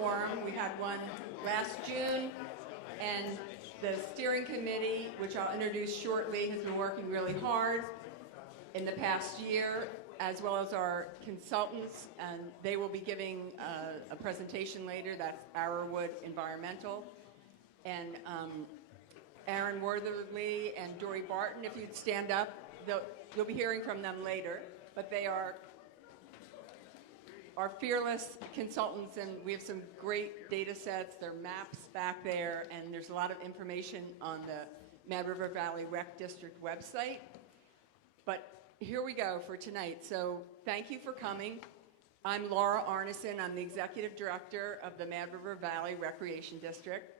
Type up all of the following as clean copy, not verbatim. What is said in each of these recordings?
forum. We had one last June, and the steering committee, which I'll introduce shortly, has been working really hard in the past year, as well as our consultants, and they will be giving a presentation later. That's Arrowwood Environmental. And Aaron Wortherly and Dory Barton, if you'd stand up, you'll be hearing from them later, but they are our fearless consultants, and we have some great data sets. There are maps back there, and there's a lot of information on the Mad River Valley Rec District website. But here we go for tonight. So thank you for coming. I'm Laura Arneson. I'm the Executive Director of the Mad River Valley Recreation District,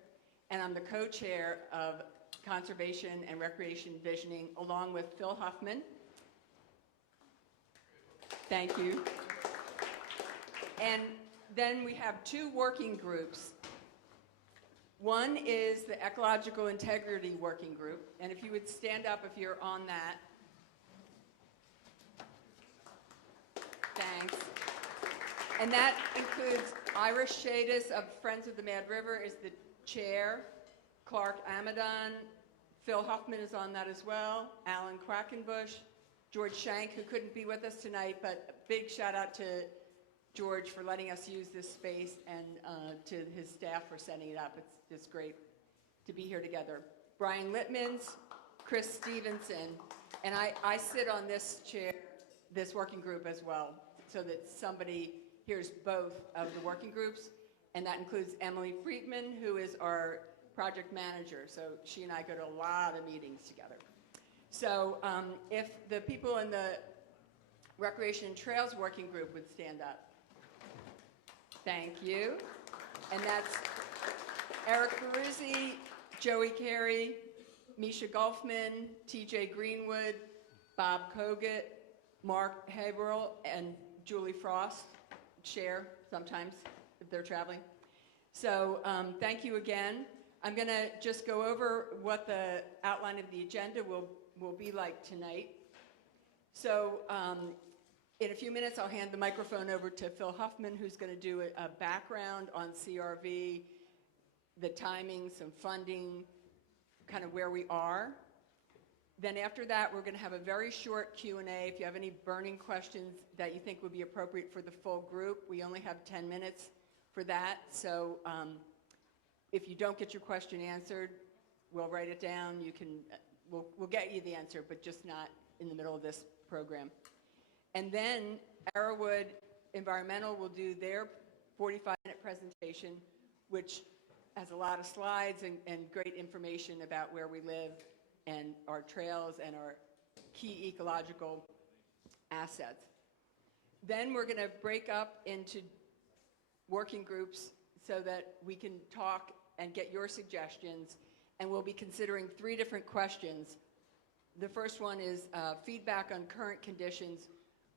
and I'm the co-chair of Conservation and Recreation Visioning, along with Phil Huffman. Thank you. And then we have two working groups. One is the Ecological Integrity Working Group, and if you would stand up if you're on that. Thanks. And that includes Iris Shadis of Friends of the Mad River is the chair, Clark Amadon, Phil Huffman is on that as well, Alan Quackenbush, George Shank, who couldn't be with us tonight, but a big shout out to George for letting us use this space, and to his staff for setting it up. It's great to be here together. Brian Littmans, Chris Stevenson, and I sit on this chair, this working group as well, so that somebody hears both of the working groups, and that includes Emily Friedman, who is our project manager, so she and I go to a lot of meetings together. So if the people in the Recreation and Trails Working Group would stand up. Thank you. And that's Eric Peruzzi, Joey Carey, Misha Golfman, TJ Greenwood, Bob Kogut, Mark Haberl, and Julie Frost share sometimes if they're traveling. So thank you again. I'm going to just go over what the outline of the agenda will be like tonight. So in a few minutes, I'll hand the microphone over to Phil Huffman, who's going to do a background on CRV, the timing, some funding, kind of where we are. Then after that, we're going to have a very short Q&A. If you have any burning questions that you think would be appropriate for the full group, we only have 10 minutes for that. So if you don't get your question answered, we'll write it down. You can, we'll get you the answer, but just not in the middle of this program. And then Arrowwood Environmental will do their 45-minute presentation, which has a lot of slides and great information about where we live and our trails and our key ecological assets. Then we're going to break up into working groups so that we can talk and get your suggestions, and we'll be considering 3 different questions. The first one is feedback on current conditions,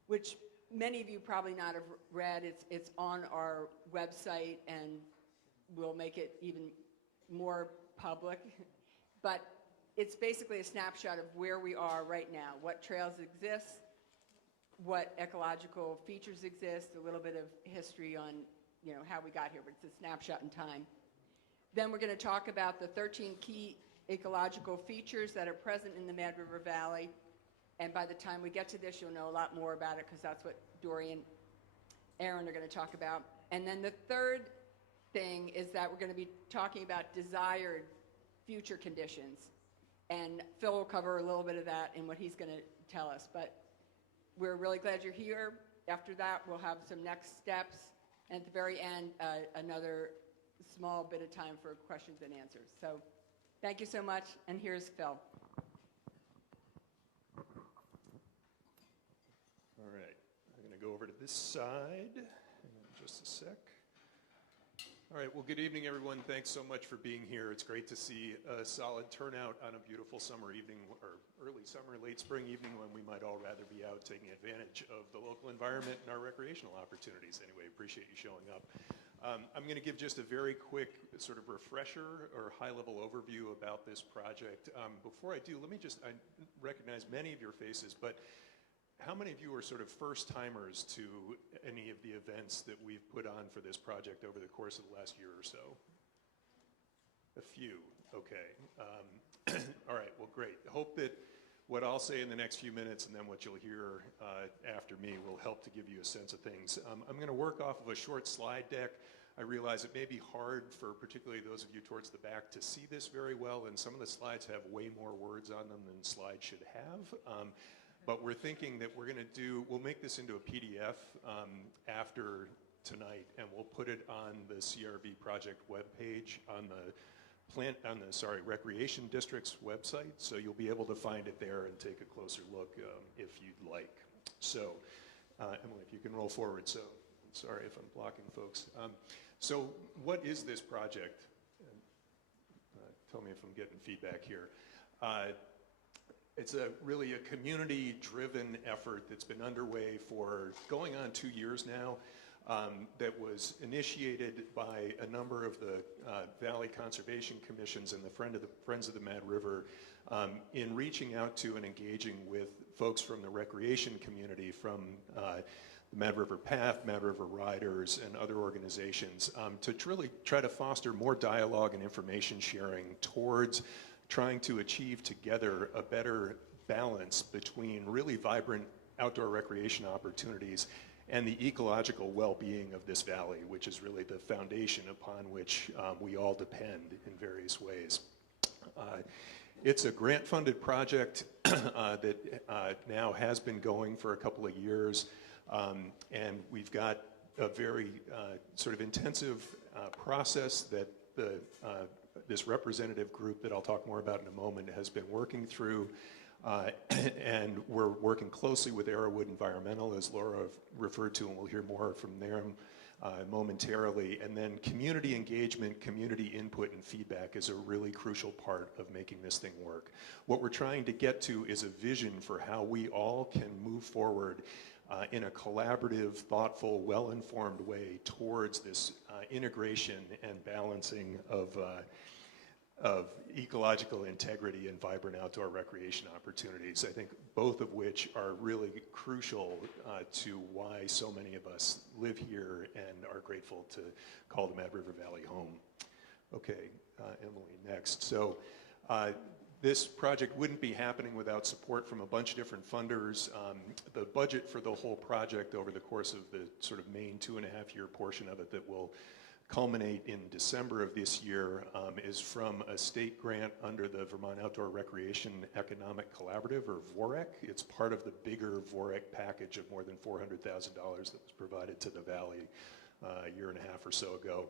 which many of you probably not have read. It's on our website, and we'll make it even more public. But it's basically a snapshot of where we are right now, what trails exist, what ecological features exist, a little bit of history on how we got here, but it's a snapshot in time. Then we're going to talk about the 13 key ecological features that are present in the Mad River Valley. And by the time we get to this, you'll know a lot more about it, because that's what Dory and Aaron are going to talk about. And then the third thing is that we're going to be talking about desired future conditions. And Phil will cover a little bit of that in what he's going to tell us. But we're really glad you're here. After that, we'll have some next steps. And at the very end, another small bit of time for questions and answers. So thank you so much. And here's Phil. All right, I'm going to go over to this side. Hang on just a sec. All right, well, good evening, everyone. Thanks so much for being here. It's great to see a solid turnout on a beautiful summer evening, or early summer, late spring evening, when we might all rather be out taking advantage of the local environment and our recreational opportunities. Anyway, appreciate you showing up. I'm going to give just a very quick sort of refresher or high-level overview about this project. Before I do, let me just, I recognize many of your faces, but how many of you are sort of first-timers to any of the events that we've put on for this project over the course of the last year or so? A few, okay. All right, well, great. Hope that what I'll say in the next few minutes and then what you'll hear after me will help to give you a sense of things. I'm going to work off of a short slide deck. I realize it may be hard for particularly those of you towards the back to see this very well, and some of the slides have way more words on them than slides should have. But we're thinking that we'll make this into a PDF after tonight, and we'll put it on the CRV project webpage on the Recreation District's website, so you'll be able to find it there and take a closer look if you'd like. So, Emily, if you can roll forward. So, sorry if I'm blocking folks. So, what is this project? Tell me if I'm getting feedback here. It's really a community-driven effort that's been underway for going on 2 years now, that was initiated by a number of the Valley Conservation Commissions and the Friends of the Mad River in reaching out to and engaging with folks from the recreation community, from the Mad River Path, Mad River Riders, and other organizations to really try to foster more dialogue and information sharing towards trying to achieve together a better balance between really vibrant outdoor recreation opportunities and the ecological well-being of this valley, which is really the foundation upon which we all depend in various ways. It's a grant-funded project that now has been going for a couple of years, and we've got a very sort of intensive process that this representative group that I'll talk more about in a moment has been working through, and we're working closely with Arrowwood Environmental, as Laura referred to, and we'll hear more from them momentarily. And then community engagement, community input, and feedback is a really crucial part of making this thing work. What we're trying to get to is a vision for how we all can move forward in a collaborative, thoughtful, well-informed way towards this integration and balancing of ecological integrity and vibrant outdoor recreation opportunities, I think both of which are really crucial to why so many of us live here and are grateful to call the Mad River Valley home. Okay, Emily, next. So this project wouldn't be happening without support from a bunch of different funders. The budget for the whole project over the course of the sort of main 2.5-year portion of it that will culminate in December of this year is from a state grant under the Vermont Outdoor Recreation Economic Collaborative, or VOREC. It's part of the bigger VOREC package of more than $400,000 that was provided to the Valley a year and a half or so ago.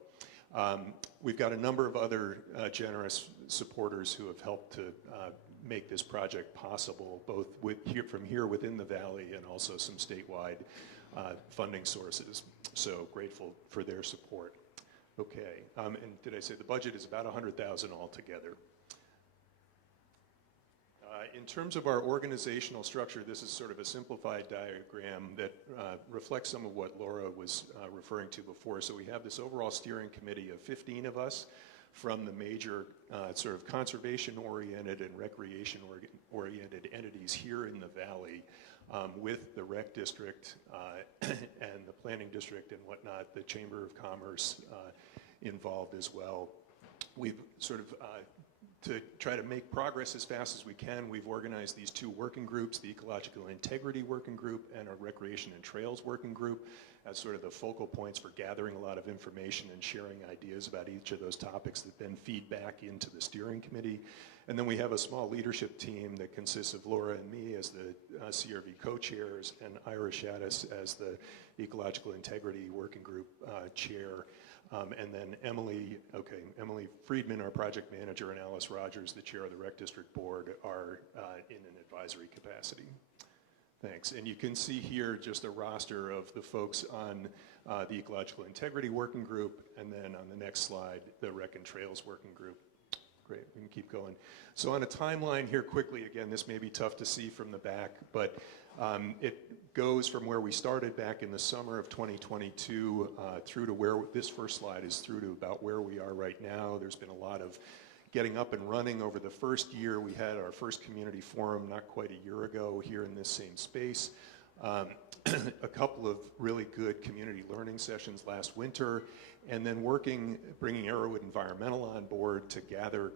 We've got a number of other generous supporters who have helped to make this project possible, both from here within the Valley and also some statewide funding sources. So grateful for their support. Okay, and did I say the budget is about $100,000 altogether? In terms of our organizational structure, this is sort of a simplified diagram that reflects some of what Laura was referring to before. So we have this overall steering committee of 15 of us from the major sort of conservation-oriented and recreation-oriented entities here in the Valley, with the Rec District and the Planning District and whatnot, the Chamber of Commerce involved as well. We've sort of, to try to make progress as fast as we can, we've organized these two working groups, the Ecological Integrity Working Group and our Recreation and Trails Working Group, as sort of the focal points for gathering a lot of information and sharing ideas about each of those topics that then feed back into the steering committee. And then we have a small leadership team that consists of Laura and me as the CRV co-chairs, and Ira Shaddis as the Ecological Integrity Working Group chair. And then Emily Friedman, our project manager, and Alice Rogers, the chair of the Rec District Board, are in an advisory capacity. Thanks. And you can see here just a roster of the folks on the Ecological Integrity Working Group, and then on the next slide, the Rec and Trails Working Group. Great, we can keep going. So on a timeline here quickly, again, this may be tough to see from the back, but it goes from where we started back in the summer of 2022 through to where this first slide is through to about where we are right now. There's been a lot of getting up and running over the first year. We had our first community forum not quite a year ago here in this same space. A couple of really good community learning sessions last winter, and then bringing Arrowwood Environmental on board to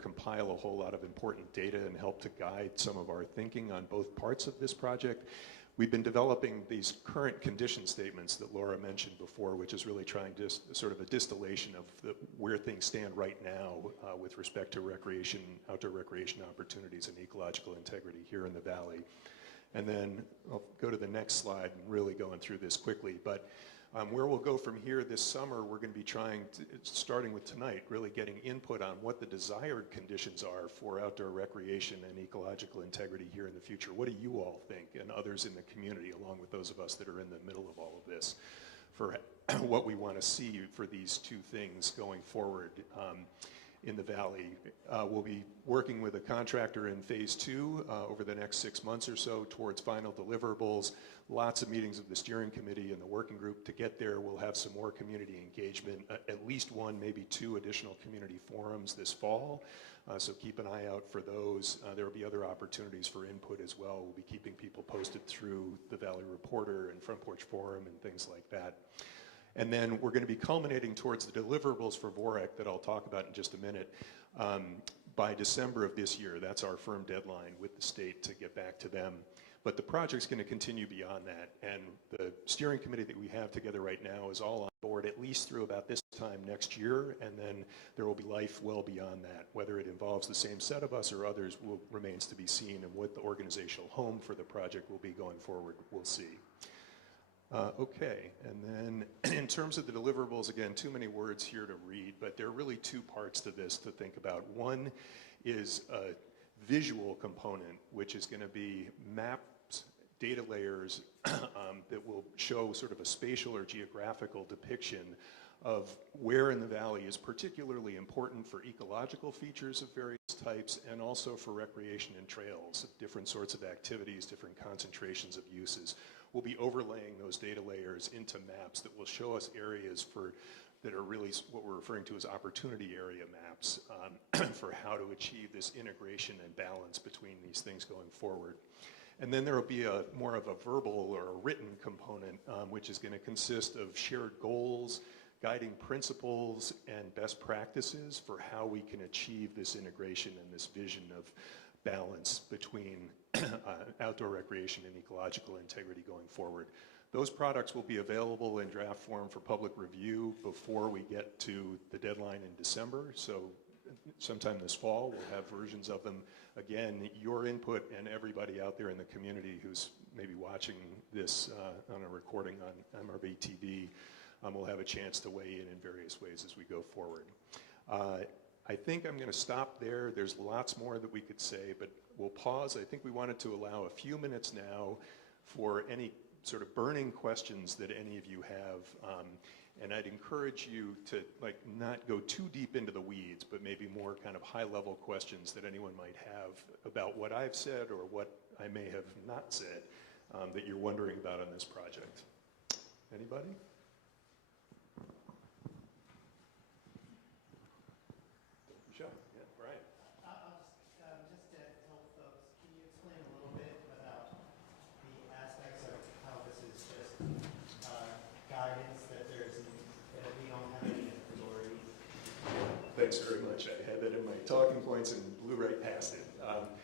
compile a whole lot of important data and help to guide some of our thinking on both parts of this project. We've been developing these current condition statements that Laura mentioned before, which is really trying to sort of a distillation of where things stand right now with respect to outdoor recreation opportunities and ecological integrity here in the valley. And then I'll go to the next slide and really going through this quickly. But where we'll go from here this summer, we're going to be starting with tonight, really getting input on what the desired conditions are for outdoor recreation and ecological integrity here in the future. What do you all think, and others in the community, along with those of us that are in the middle of all of this, for what we want to see for these two things going forward in the valley? We'll be working with a contractor in phase 2 over the next 6 months or so towards final deliverables. Lots of meetings of the steering committee and the working group to get there. We'll have some more community engagement, at least 1, maybe 2 additional community forums this fall. So keep an eye out for those. There will be other opportunities for input as well. We'll be keeping people posted through the Valley Reporter and Front Porch Forum and things like that. And then we're going to be culminating towards the deliverables for VOREC that I'll talk about in just a minute by December of this year. That's our firm deadline with the state to get back to them. But the project's going to continue beyond that. And the steering committee that we have together right now is all on board at least through about this time next year. And then there will be life well beyond that. Whether it involves the same set of us or others remains to be seen. And what the organizational home for the project will be going forward, we'll see. Okay, and then in terms of the deliverables, again, too many words here to read, but there are really 2 parts to this to think about. One is a visual component, which is going to be maps, data layers that will show sort of a spatial or geographical depiction of where in the valley is particularly important for ecological features of various types and also for recreation and trails, different sorts of activities, different concentrations of uses. We'll be overlaying those data layers into maps that will show us areas that are really what we're referring to as opportunity area maps for how to achieve this integration and balance between these things going forward. And then there will be more of a verbal or a written component, which is going to consist of shared goals, guiding principles, and best practices for how we can achieve this integration and this vision of balance between outdoor recreation and ecological integrity going forward. Those products will be available in draft form for public review before we get to the deadline in December. So sometime this fall, we'll have versions of them. Again, your input and everybody out there in the community who's maybe watching this on a recording on MRV TV will have a chance to weigh in various ways as we go forward. I think I'm going to stop there. There's lots more that we could say, but we'll pause. I think we wanted to allow a few minutes now for any sort of burning questions that any of you have. And I'd encourage you to not go too deep into the weeds, but maybe more kind of high-level questions that anyone might have about what I've said or what I may have not said that you're wondering about on this project. Anybody? Sure. Yeah, Brian. Just to help folks, can you explain a little bit about the aspects of how this is just guidance, that we don't have any authority? Thanks very much. I had that in my talking points and blew right past it.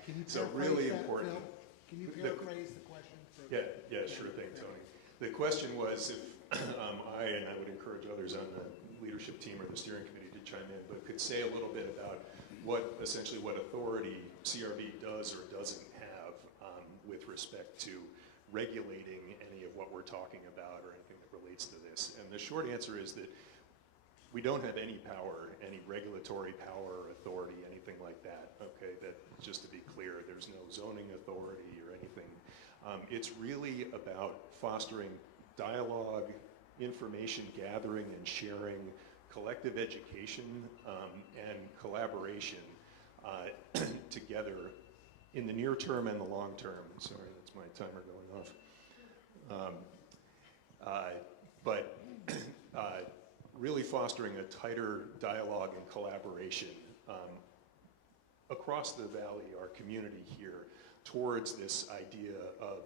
Can you so really that, important. Phil? Can you paraphrase the question? Yeah, sure thing, Tony. The question was if I would encourage others on the leadership team or the steering committee to chime in, but could say a little bit about what authority CRV does or doesn't have with respect to regulating any of what we're talking about or anything that relates to this. And the short answer is that we don't have any power, any regulatory power, authority, anything like that, okay? That, just to be clear, there's no zoning authority or anything. It's really about fostering dialogue, information gathering and sharing, collective education, and collaboration together in the near term and the long term. Sorry, that's my timer going off. But really fostering a tighter dialogue and collaboration across the valley, our community here, towards this idea of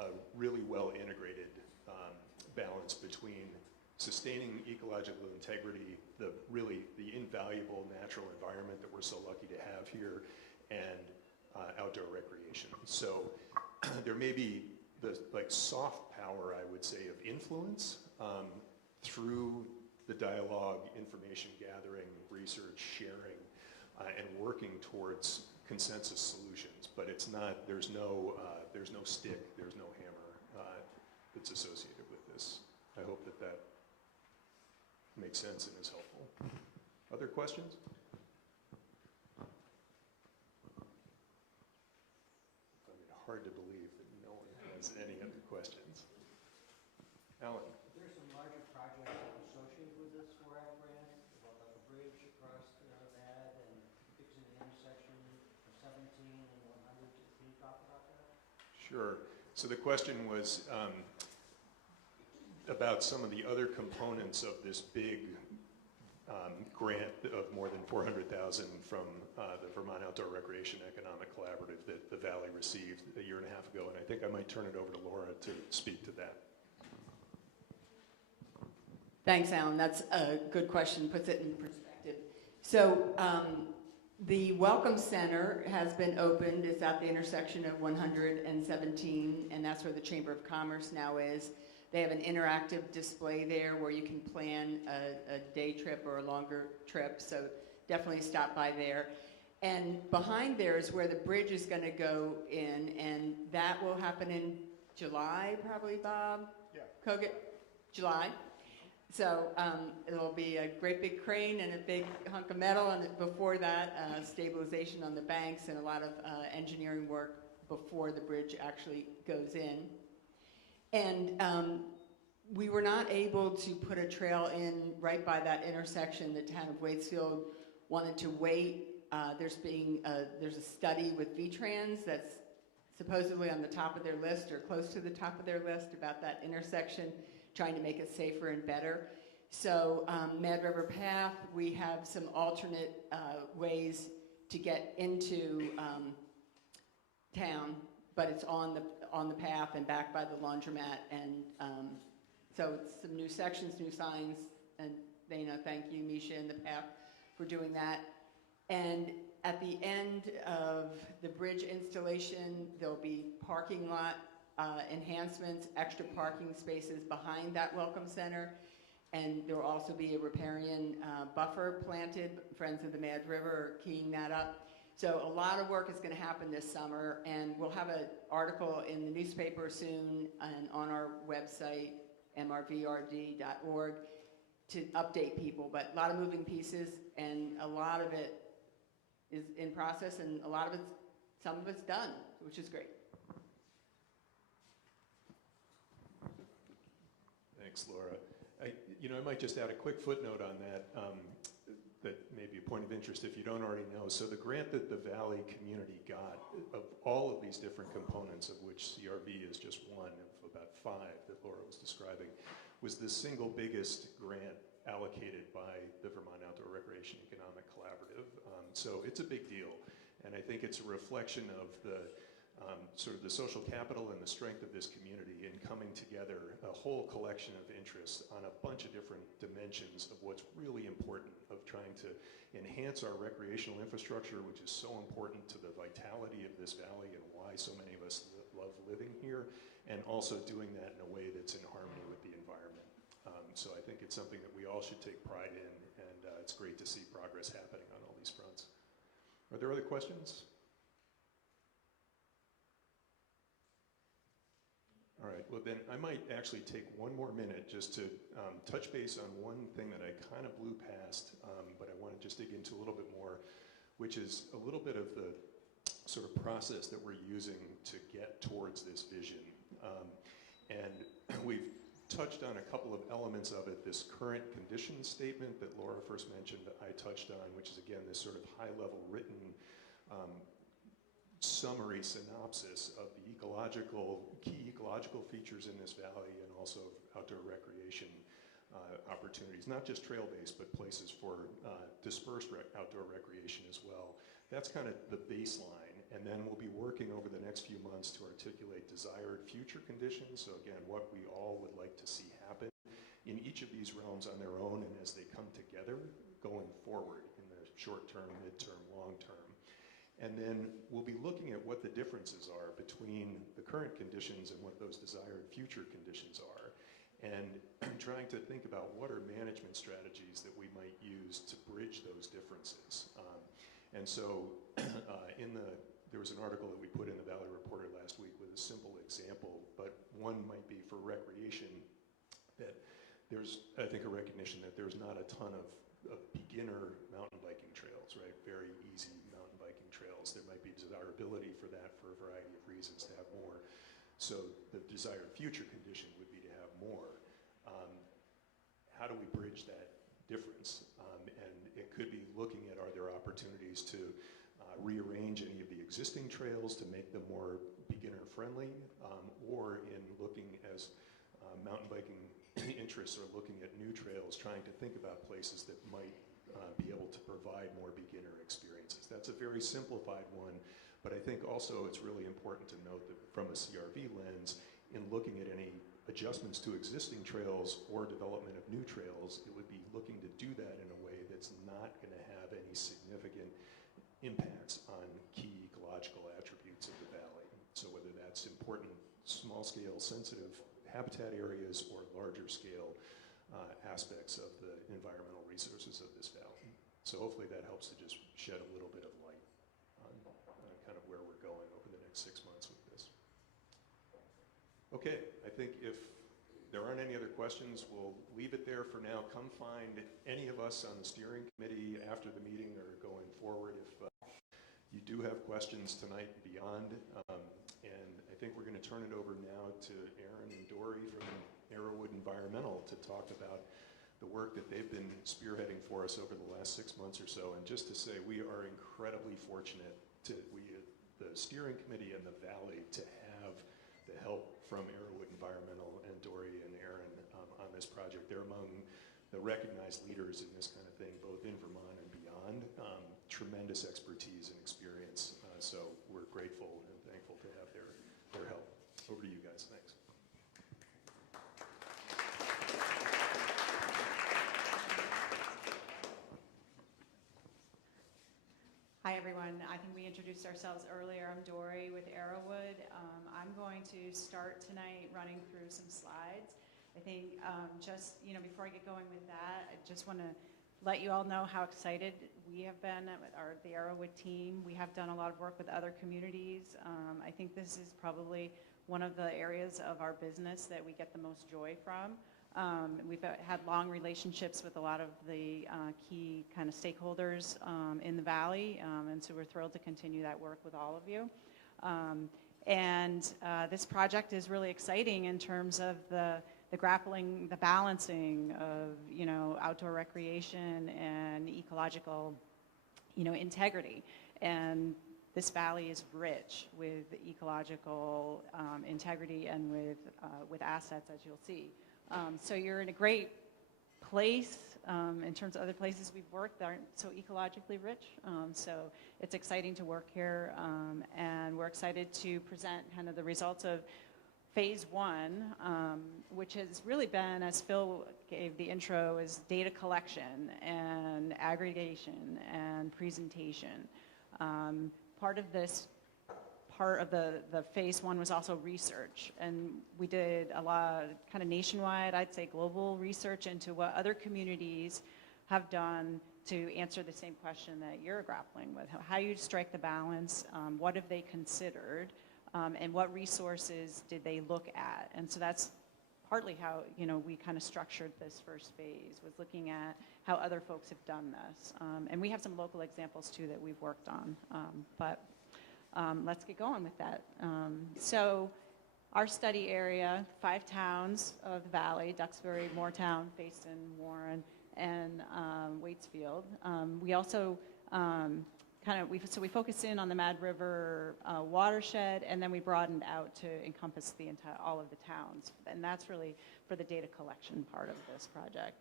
a really well integrated balance between sustaining ecological integrity, the invaluable natural environment that we're so lucky to have here, and outdoor recreation. So there may be the soft power, I would say, of influence through the dialogue, information gathering, research, sharing, and working towards consensus solutions. But it's not. There's no stick. There's no hammer that's associated with this. I hope that makes sense and is helpful. Other questions? I find it hard to believe that no one has any other questions. Alan? There's some larger projects associated with this 4Act grant, about like a bridge across that and fixing the intersection of 17 and 100. Can you talk about that? Sure. So the question was about some of the other components of this big grant of more than $400,000 from the Vermont Outdoor Recreation Economic Collaborative that the Valley received a year and a half ago, and I think I might turn it over to Laura to speak to that. Thanks, Alan. That's a good question, puts it in perspective. So the Welcome Center has been opened. It's at the intersection of 117, and that's where the Chamber of Commerce now is. They have an interactive display there where you can plan a day trip or a longer trip, so definitely stop by there. And behind there is where the bridge is going to go in, and that will happen in July, probably, Bob? Yeah. Kogut? July. So it'll be a great big crane and a big hunk of metal, and before that, stabilization on the banks and a lot of engineering work before the bridge actually goes in. And we were not able to put a trail in right by that intersection. The town of Waitsfield wanted to wait. There's a study with VTrans that's supposedly on the top of their list or close to the top of their list about that intersection, trying to make it safer and better. So Mad River Path, we have some alternate ways to get into town, but it's on the path and back by the laundromat, and so it's some new sections, new signs, and thank you, Misha and the path, for doing that. And at the end of the bridge installation, there'll be parking lot enhancements, extra parking spaces behind that Welcome Center, and there will also be a riparian buffer planted. Friends of the Mad River are keying that up. So a lot of work is going to happen this summer, and we'll have an article in the newspaper soon and on our website, mrvrd.org, to update people. But a lot of moving pieces, and a lot of it is in process, and some of it's done, which is great. Thanks, Laura. I might just add a quick footnote on that. That may be a point of interest if you don't already know. So the grant that the Valley community got, of all of these different components, of which CRV is just one of about 5 that Laura was describing, was the single biggest grant allocated by the Vermont Outdoor Recreation Economic Collaborative. So it's a big deal, and I think it's a reflection of the sort of the social capital and the strength of this community in coming together, a whole collection of interests on a bunch of different dimensions of what's really important, of trying to enhance our recreational infrastructure, which is so important to the vitality of this valley and why so many of us love living here, and also doing that in a way that's in harmony with the environment. So I think it's something that we all should take pride in, and it's great to see progress happening on all these fronts. Are there other questions? All right, well then I might actually take one more minute just to touch base on one thing that I kind of blew past, but I want to just dig into a little bit more, which is a little bit of the sort of process that we're using to get towards this vision. And we've touched on a couple of elements of it. This current conditions statement that Laura first mentioned, I touched on, which is again this sort of high-level written summary synopsis of the key ecological features in this valley, and also outdoor recreation opportunities, not just trail-based, but places for dispersed outdoor recreation as well. That's kind of the baseline, and then we'll be working over the next few months to articulate desired future conditions. So again, what we all would like to see happen in each of these realms on their own and as they come together going forward in the short term, midterm, long term. And then we'll be looking at what the differences are between the current conditions and what those desired future conditions are, and trying to think about what are management strategies that we might use to bridge those differences. And so there was an article that we put in the Valley Reporter last week with a simple example, but one might be for recreation, that there's, I think, a recognition that there's not a ton of beginner mountain biking trails, right? Very easy mountain biking trails. There might be desirability for that for a variety of reasons to have more. So the desired future condition would be to have more. How do we bridge that difference? And it could be looking at, are there opportunities to rearrange any of the existing trails to make them more beginner friendly, or in looking as mountain biking interests are looking at new trails, trying to think about places that might be able to provide more beginner experiences. That's a very simplified one, but I think also it's really important to note that from a CRV lens, in looking at any adjustments to existing trails or development of new trails, it would be looking to do that in a way that's not going to have any significant impacts on key ecological attributes of the valley. So whether that's important small-scale sensitive habitat areas or larger scale aspects of the environmental resources of this valley. So hopefully that helps to just shed a little bit of light on kind of where we're going over the next 6 months with this. Okay, I think if there aren't any other questions, we'll leave it there for now. Come find any of us on the steering committee after the meeting or going forward if you do have questions tonight and beyond. And I think we're going to turn it over now to Aaron and Dory from Arrowwood Environmental to talk about the work that they've been spearheading for us over the last 6 months or so. And just to say, we are incredibly fortunate the steering committee and the valley to have the help from Arrowwood Environmental and Dory and Aaron on this project. They're among the recognized leaders in this kind of thing, both in Vermont and beyond. Tremendous expertise and experience. So we're grateful and thankful to have their help. Over to you guys. Thanks. Hi everyone. I think we introduced ourselves earlier. I'm Dory with Arrowwood. I'm going to start tonight running through some slides. I think just, before I get going with that, I just want to let you all know how excited we have been with the Arrowwood team. We have done a lot of work with other communities. I think this is probably one of the areas of our business that we get the most joy from. We've had long relationships with a lot of the key kind of stakeholders in the valley, and so we're thrilled to continue that work with all of you. This project is really exciting in terms of the grappling, the balancing of outdoor recreation and ecological integrity. And this valley is rich with ecological integrity and with assets, as you'll see. So you're in a great place in terms of other places we've worked that aren't so ecologically rich. So it's exciting to work here, and we're excited to present kind of the results of phase one, which has really been, as Phil gave the intro, is data collection and aggregation and presentation. Part of the phase one was also research, and we did a lot kind of nationwide, I'd say global research into what other communities have done to answer the same question that you're grappling with. How you strike the balance, what have they considered, and what resources did they look at? And so that's partly how we kind of structured this first phase, was looking at how other folks have done this. And we have some local examples too that we've worked on, but let's get going with that. So our study area, 5 towns of the valley: Duxbury, Moortown, Facein, Warren, and Waitsfield. We also we focused in on the Mad River watershed, and then we broadened out to encompass all of the towns. And that's really for the data collection part of this project.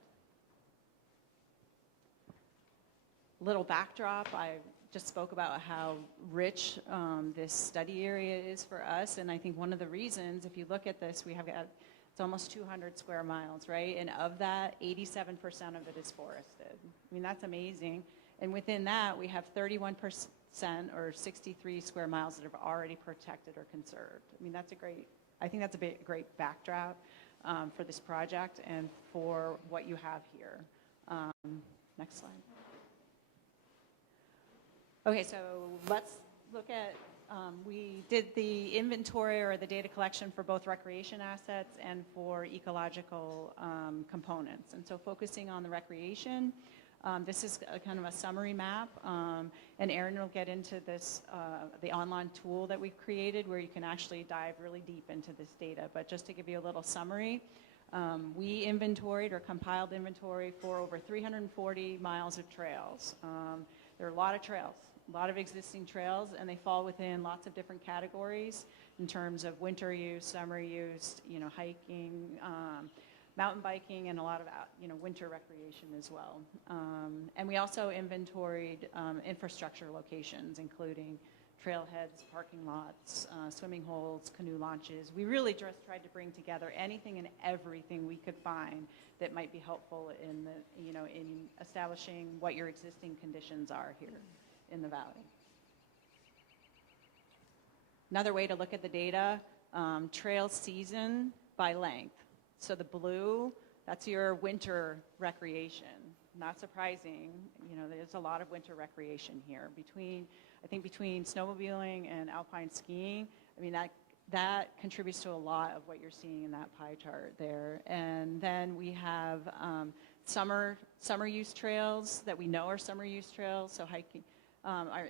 Little backdrop, I just spoke about how rich this study area is for us. And I think one of the reasons, if you look at this, we have got, it's almost 200 square miles, right? And of that, 87% of it is forested. I mean, that's amazing. And within that, we have 31% or 63 square miles that are already protected or conserved. I mean, that's a great, I think that's a great backdrop for this project and for what you have here. Next slide. Okay, so let's look at, we did the inventory or the data collection for both recreation assets and for ecological components. And so focusing on the recreation, this is a kind of a summary map, and Erin will get into this, the online tool that we've created where you can actually dive really deep into this data. But just to give you a little summary, we inventoried or compiled inventory for over 340 miles of trails. There are a lot of trails, a lot of existing trails, and they fall within lots of different categories in terms of winter use, summer use, you know, hiking, mountain biking, and a lot of, you know, winter recreation as well. And we also inventoried infrastructure locations, including trailheads, parking lots, swimming holes, canoe launches. We really just tried to bring together anything and everything we could find that might be helpful in the, you know, in establishing what your existing conditions are here in the valley. Another way to look at the data, trail season by length. So the blue, that's your winter recreation. Not surprising, you know, there's a lot of winter recreation here. I think between snowmobiling and alpine skiing, I mean, that contributes to a lot of what you're seeing in that pie chart there. And then we have summer use trails that we know are summer use trails, so hiking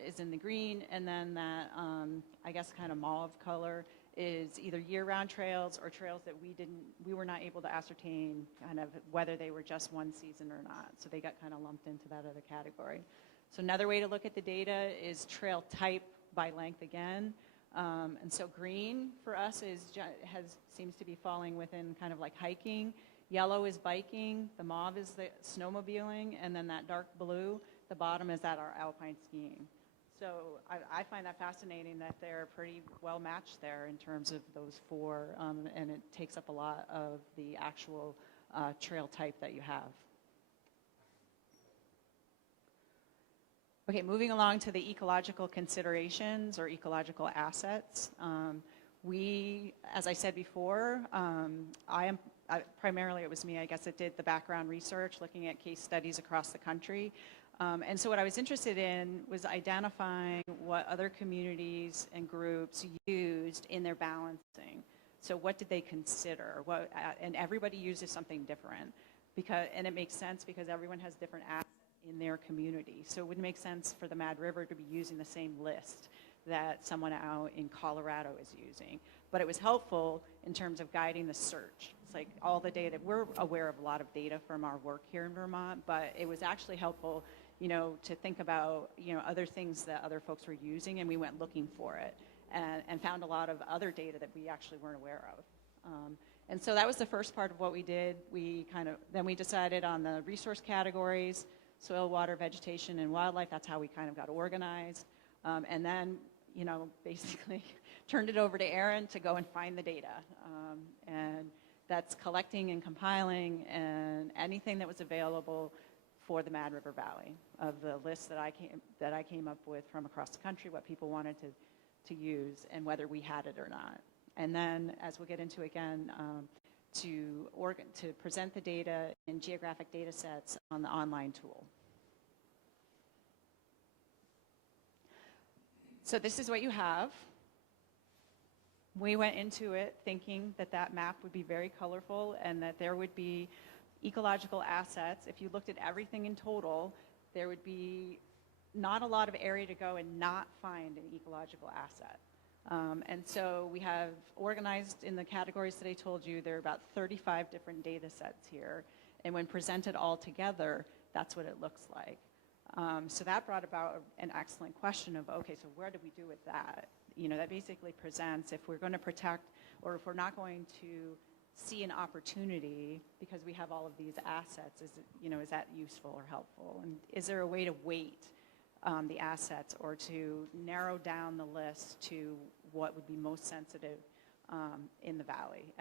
is in the green, and then that, I guess, kind of mauve color is either year-round trails or trails that we were not able to ascertain kind of whether they were just one season or not. So they got kind of lumped into that other category. So another way to look at the data is trail type by length again. And so green for us seems to be falling within kind of like hiking. Yellow is biking. The mauve is the snowmobiling. And then that dark blue, the bottom is at our alpine skiing. So I find that fascinating that they're pretty well matched there in terms of those four, and it takes up a lot of the actual trail type that you have. Okay, moving along to the ecological considerations or ecological assets. As I said before, primarily it was me, I guess, that did the background research, looking at case studies across the country. And so what I was interested in was identifying what other communities and groups used in their balancing. So what did they consider? And everybody uses something different, and it makes sense because everyone has different assets in their community. So it would make sense for the Mad River to be using the same list that someone out in Colorado is using. But it was helpful in terms of guiding the search. It's like all the data, we're aware of a lot of data from our work here in Vermont, but it was actually helpful, you know, to think about, you know, other things that other folks were using, and we went looking for it and found a lot of other data that we actually weren't aware of. And so that was the first part of what we did. Then we decided on the resource categories, soil, water, vegetation, and wildlife. That's how we kind of got organized. And then, you know, basically turned it over to Erin to go and find the data. And that's collecting and compiling and anything that was available for the Mad River Valley of the list that I came up with from across the country, what people wanted to use and whether we had it or not. And then, as we'll get into again, to present the data in geographic data sets on the online tool. So this is what you have. We went into it thinking that that map would be very colorful and that there would be ecological assets. If you looked at everything in total, there would be not a lot of area to go and not find an ecological asset. And so we have organized in the categories that I told you, there are about 35 different data sets here. And when presented all together, that's what it looks like. So that brought about an excellent question of, okay, so where do we do with that? You know, that basically presents if we're going to protect or if we're not going to see an opportunity because we have all of these assets, is that useful or helpful? And is there a way to weight the assets, or to narrow down the list to what would be most sensitive in the valley.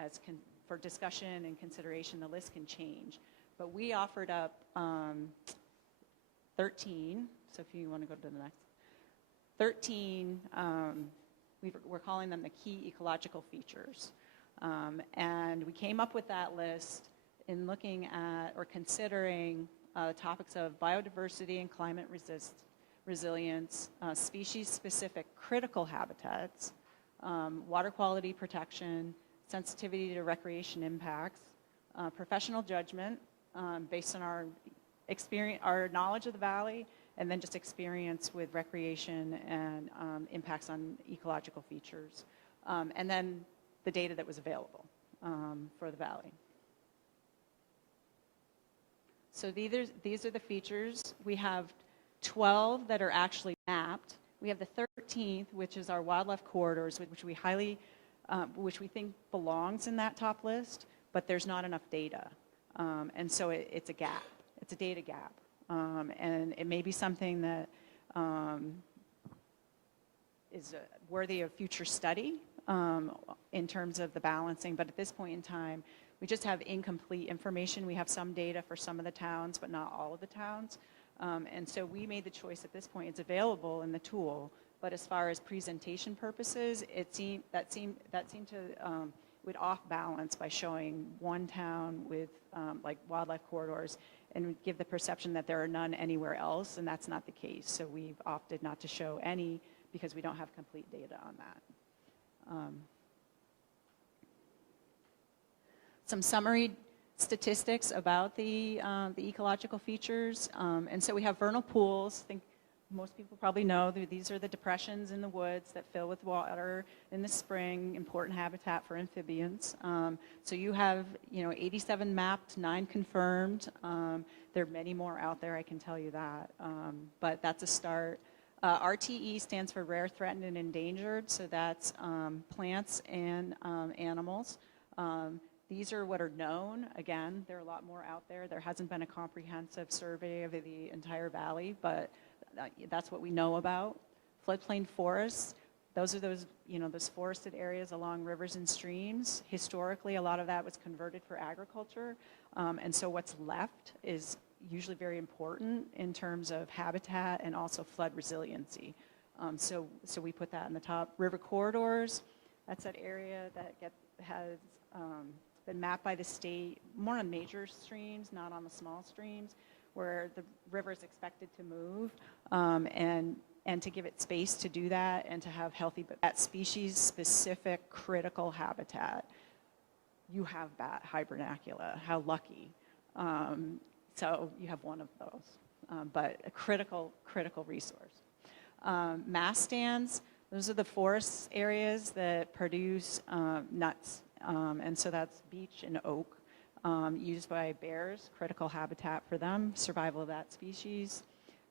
For discussion and consideration, the list can change. But we offered up 13, so if you want to go to the next. 13, we're calling them the key ecological features. And we came up with that list in looking at or considering topics of biodiversity and climate resilience, species-specific critical habitats, water quality protection, sensitivity to recreation impacts, professional judgment based on our experience, our knowledge of the valley, and then just experience with recreation and impacts on ecological features, and then the data that was available for the valley. So these are the features. We have 12 that are actually mapped. We have the 13th, which is our wildlife corridors, which we think belongs in that top list, but there's not enough data. And so it's a gap. It's a data gap. And it may be something that is worthy of future study in terms of the balancing. But at this point in time, we just have incomplete information. We have some data for some of the towns, but not all of the towns. And so we made the choice at this point. It's available in the tool, but as far as presentation purposes, that seemed to would off balance by showing one town with like wildlife corridors and give the perception that there are none anywhere else, and that's not the case. So we've opted not to show any because we don't have complete data on that. Some summary statistics about the ecological features. And so we have vernal pools. I think most people probably know that these are the depressions in the woods that fill with water in the spring, important habitat for amphibians. So you have 87 mapped, 9 confirmed. There are many more out there, I can tell you that. But that's a start. RTE stands for rare, threatened, and endangered. So that's plants and animals. These are what are known. Again, there are a lot more out there. There hasn't been a comprehensive survey of the entire valley, but that's what we know about. Floodplain forests, those are those forested areas along rivers and streams. Historically, a lot of that was converted for agriculture, and so what's left is usually very important in terms of habitat and also flood resiliency. So we put that in the top. River corridors, that's that area that has been mapped by the state, more on major streams, not on the small streams, where the river is expected to move, and to give it space to do that and to have healthy, that species-specific critical habitat. You have bat hibernacula, how lucky. So you have one of those, but a critical resource. Mass stands, those are the forest areas that produce nuts, and so that's beech and oak. Used by bears, critical habitat for them, survival of that species.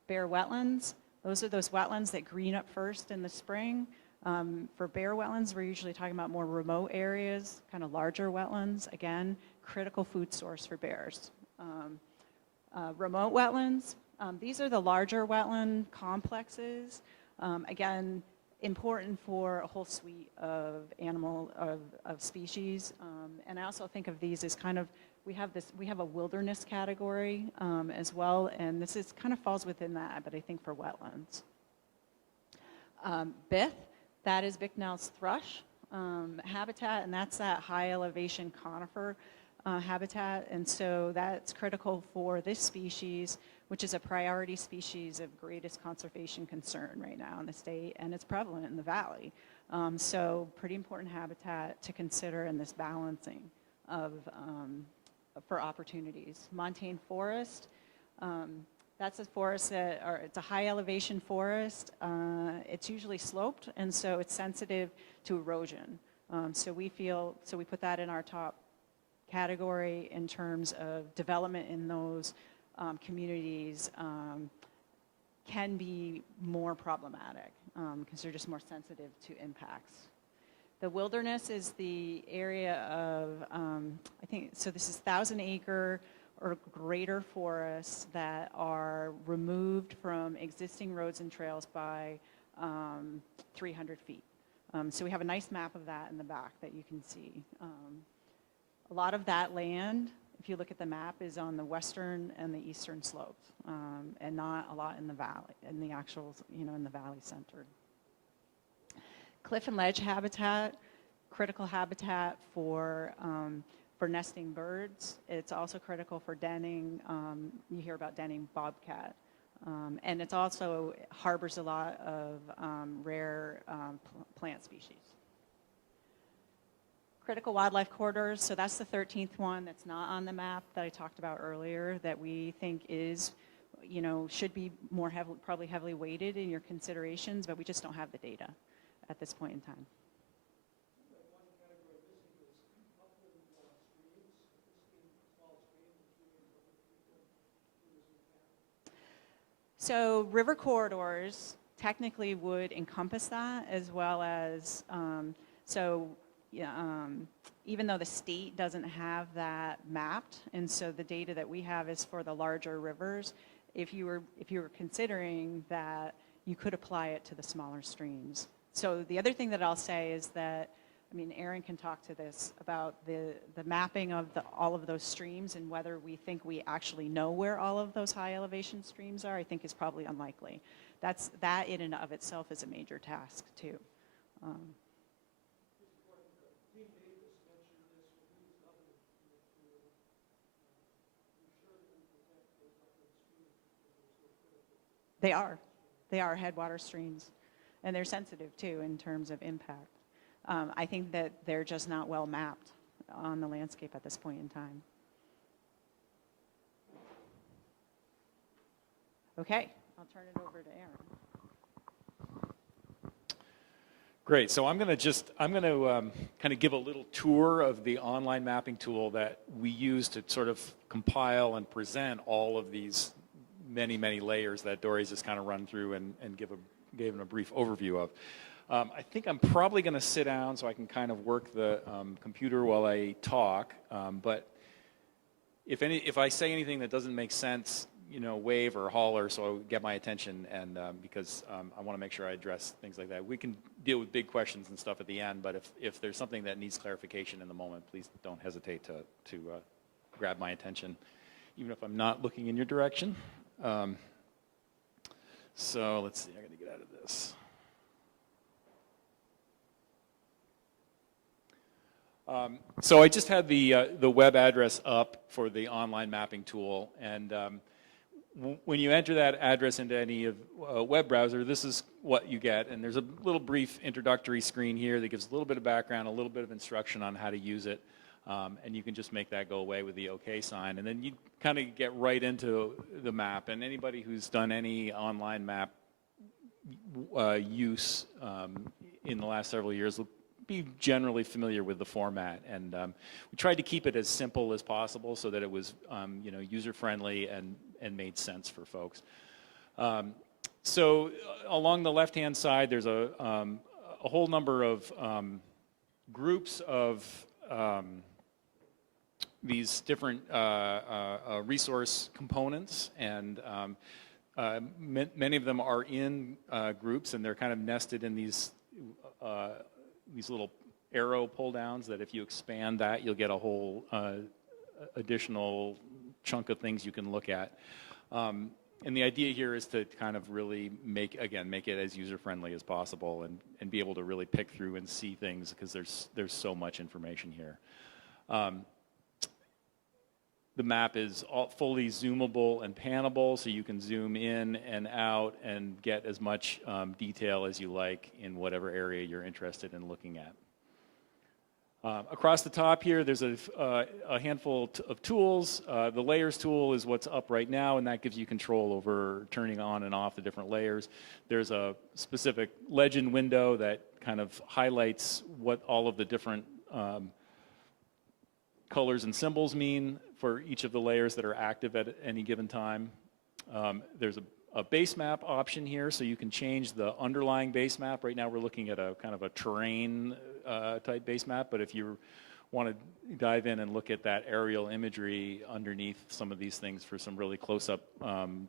Bear wetlands, those are those wetlands that green up first in the spring. For bear wetlands, we're usually talking about more remote areas, kind of larger wetlands. Again, critical food source for bears. Remote wetlands, these are the larger wetland complexes. Again, important for a whole suite of of species, and I also think of these as kind of, we have a wilderness category as well, and this is kind of falls within that, but I think for wetlands. Bith, that is Bicknell's thrush habitat, and that's that high elevation conifer habitat, and so that's critical for this species, which is a priority species of greatest conservation concern right now in the state, and it's prevalent in the valley. So pretty important habitat to consider in this balancing of for opportunities. Montane forest, that's a forest it's a high elevation forest. It's usually sloped, and so it's sensitive to erosion. So we put that in our top category in terms of development in those communities can be more problematic because they're just more sensitive to impacts. The wilderness is the area of, I think, so this is 1,000 acre or greater forests that are removed removed from existing roads and trails by 300 feet. So we have a nice map of that in the back that you can see. A lot of that land, if you look at the map, is on the western and the eastern slopes, and not a lot in the valley, in the actual, in the valley center. Cliff and ledge habitat, critical habitat for nesting birds. It's also critical for denning. You hear about denning bobcat. And it also harbors a lot of rare plant species. Critical wildlife corridors, so that's the 13th one that's not on the map that I talked about earlier that we think is, should be more probably heavily weighted in your considerations, but we just don't have the data at this point in time. So river corridors technically would encompass that, as well as, even though the state doesn't have that mapped, and so the data that we have is for the larger rivers, if you were considering that, you could apply it to the smaller streams. So the other thing that I'll say is that, Aaron can talk to this about the mapping of all of those streams, and whether we think we actually know where all of those high elevation streams are, I think is probably unlikely. That in and of itself is a major task too. They are headwater streams, and they're sensitive too in terms of impact. I think that they're just not well mapped on the landscape at this point in time. Okay, I'll turn it over to Aaron. Great. So I'm going to kind of give a little tour of the online mapping tool that we use to sort of compile and present all of these many, many layers that Dory's just kind of run through and gave a brief overview of. I think I'm probably going to sit down so I can kind of work the computer while I talk. But if I say anything that doesn't make sense, wave or holler so get my attention, and because I want to make sure I address things like that. We can deal with big questions and stuff at the end, but if there's something that needs clarification in the moment, please don't hesitate to grab my attention, even if I'm not looking in your direction. So let's see, I got to get out of this. So I just had the web address up for the online mapping tool, and when you enter that address into any web browser, this is what you get. And there's a little brief introductory screen here that gives a little bit of background, a little bit of instruction on how to use it, and you can just make that go away with the OK sign. And then you kind of get right into the map. And anybody who's done any online map use in the last several years will be generally familiar with the format, and we tried to keep it as simple as possible so that it was user-friendly and made sense for folks. So along the left-hand side, there's a whole number of groups of these different resource components, and many of them are in groups, and they're kind of nested in these little arrow pull downs that if you expand that, you'll get a whole additional chunk of things you can look at. And the idea here is to kind of really make it as user-friendly as possible, and be able to really pick through and see things, because there's so much information here. The map is fully zoomable and pannable, so you can zoom in and out and get as much detail as you like in whatever area you're interested in looking at. Across the top here, there's a handful of tools. The layers tool is what's up right now, and that gives you control over turning on and off the different layers. There's a specific legend window that kind of highlights what all of the different colors and symbols mean for each of the layers that are active at any given time. There's a base map option here, so you can change the underlying base map. Right now we're looking at a kind of a terrain type base map, but if you want to dive in and look at that aerial imagery underneath some of these things for some really close-up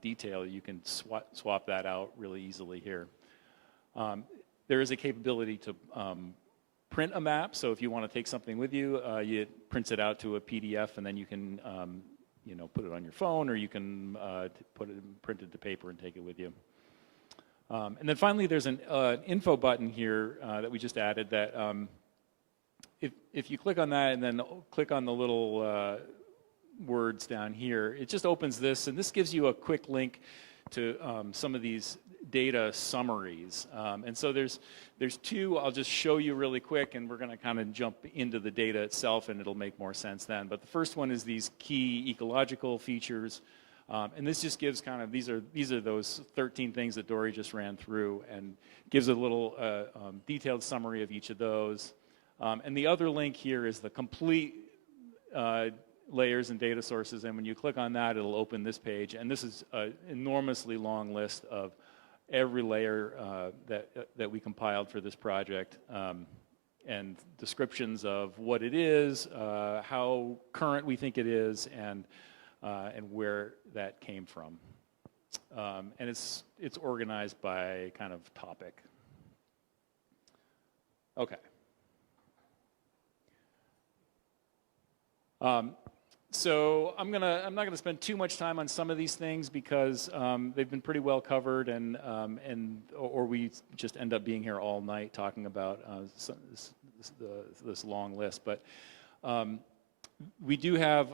detail, you can swap that out really easily here. There is a capability to print a map, so if you want to take something with you, you print it out to a PDF, and then you can put it on your phone, or you can print it to paper and take it with you. And then finally, there's an info button here that we just added that if you click on that and then click on the little words down here, it just opens this, and this gives you a quick link to some of these data summaries. And so there's two I'll just show you really quick, and we're going to kind of jump into the data itself, and it'll make more sense then. But the first one is these key ecological features. And this just gives kind of, these are those 13 things that Dory just ran through, and gives a little detailed summary of each of those. And the other link here is the complete layers and data sources, and when you click on that, it'll open this page. And this is an enormously long list of every layer that we compiled for this project, and descriptions of what it is, how current we think it is, and where that came from. And it's organized by kind of topic. Okay. So I'm not gonna spend too much time on some of these things because they've been pretty well covered, or we just end up being here all night talking about this long list. But we do have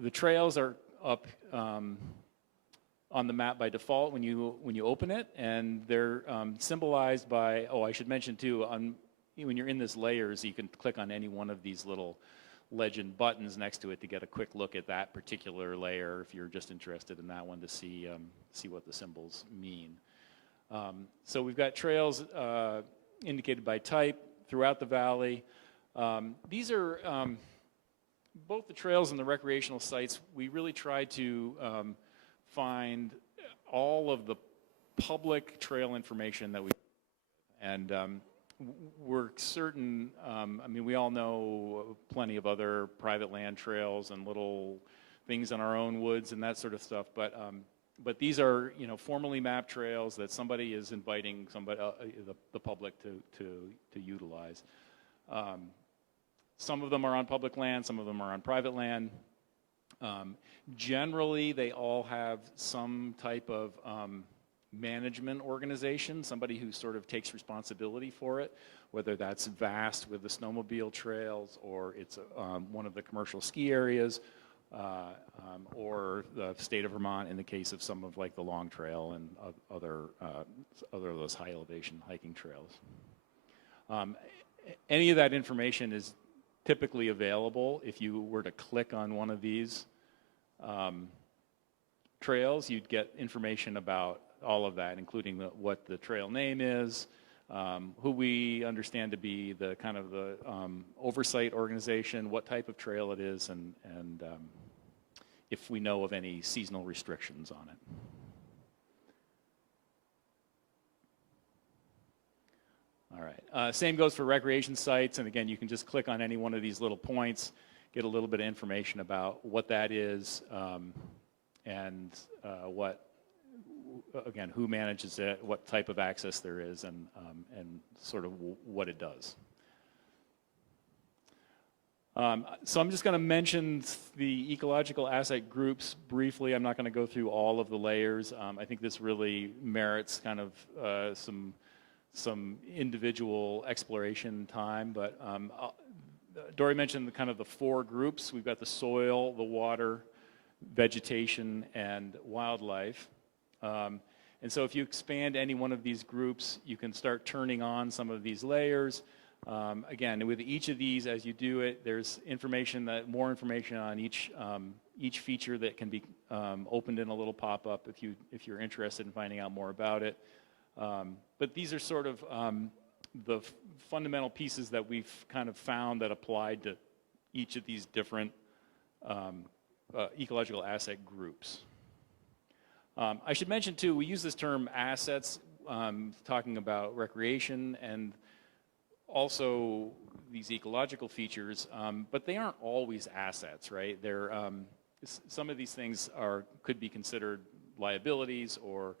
the trails are up on the map by default when you open it, and they're symbolized by. Oh, I should mention too, when you're in this layers, you can click on any one of these little legend buttons next to it to get a quick look at that particular layer if you're just interested in that one to see what the symbols mean. So we've got trails indicated by type throughout the valley. These are both the trails and the recreational sites. We really try to find all of the public trail information that we and we're certain, I mean, we all know plenty of other private land trails and little things in our own woods and that sort of stuff, but these are, formally mapped trails that somebody is inviting the public to utilize. Some of them are on public land, some of them are on private land. Generally, they all have some type of management organization, somebody who sort of takes responsibility for it, whether that's VAST with the snowmobile trails, or it's one of the commercial ski areas, or the state of Vermont in the case of some of like the Long Trail and other of those high elevation hiking trails. Any of that information is typically available. If you were to click on one of these trails, you'd get information about all of that, including what the trail name is, who we understand to be the kind of the oversight organization, what type of trail it is, and if we know of any seasonal restrictions on it. All right, same goes for recreation sites, and again, you can just click on any one of these little points, get a little bit of information about what that is, and again, who manages it, what type of access there is, and sort of what it does. So I'm just going to mention the ecological asset groups briefly. I'm not going to go through all of the layers. I think this really merits kind of some individual exploration time, but Dory mentioned the four groups. We've got the soil, the water, vegetation, and wildlife. And so if you expand any one of these groups, you can start turning on some of these layers. Again, with each of these, as you do it, there's more information on each feature that can be opened in a little pop-up if you're interested in finding out more about it. But these are sort of the fundamental pieces that we've kind of found that applied to each of these different ecological asset groups. I should mention too, we use this term assets, talking about recreation, and also these ecological features, but they aren't always assets, right? They're, some of these things could be considered liabilities or,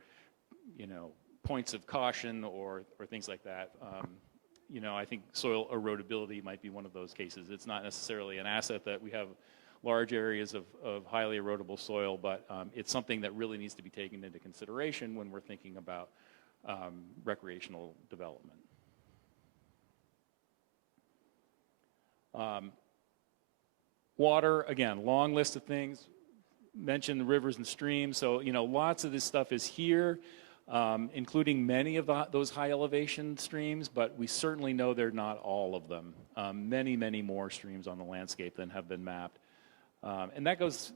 you know, points of caution or things like that. You know, I think soil erodibility might be one of those cases. It's not necessarily an asset that we have large areas of highly erodible soil, but it's something that really needs to be taken into consideration when we're thinking about recreational development. Water, again, long list of things. Mentioned the rivers and streams, so you know, lots of this stuff is here, including many of those high elevation streams, but we certainly know they're not all of them. Many more streams on the landscape than have been mapped. And that's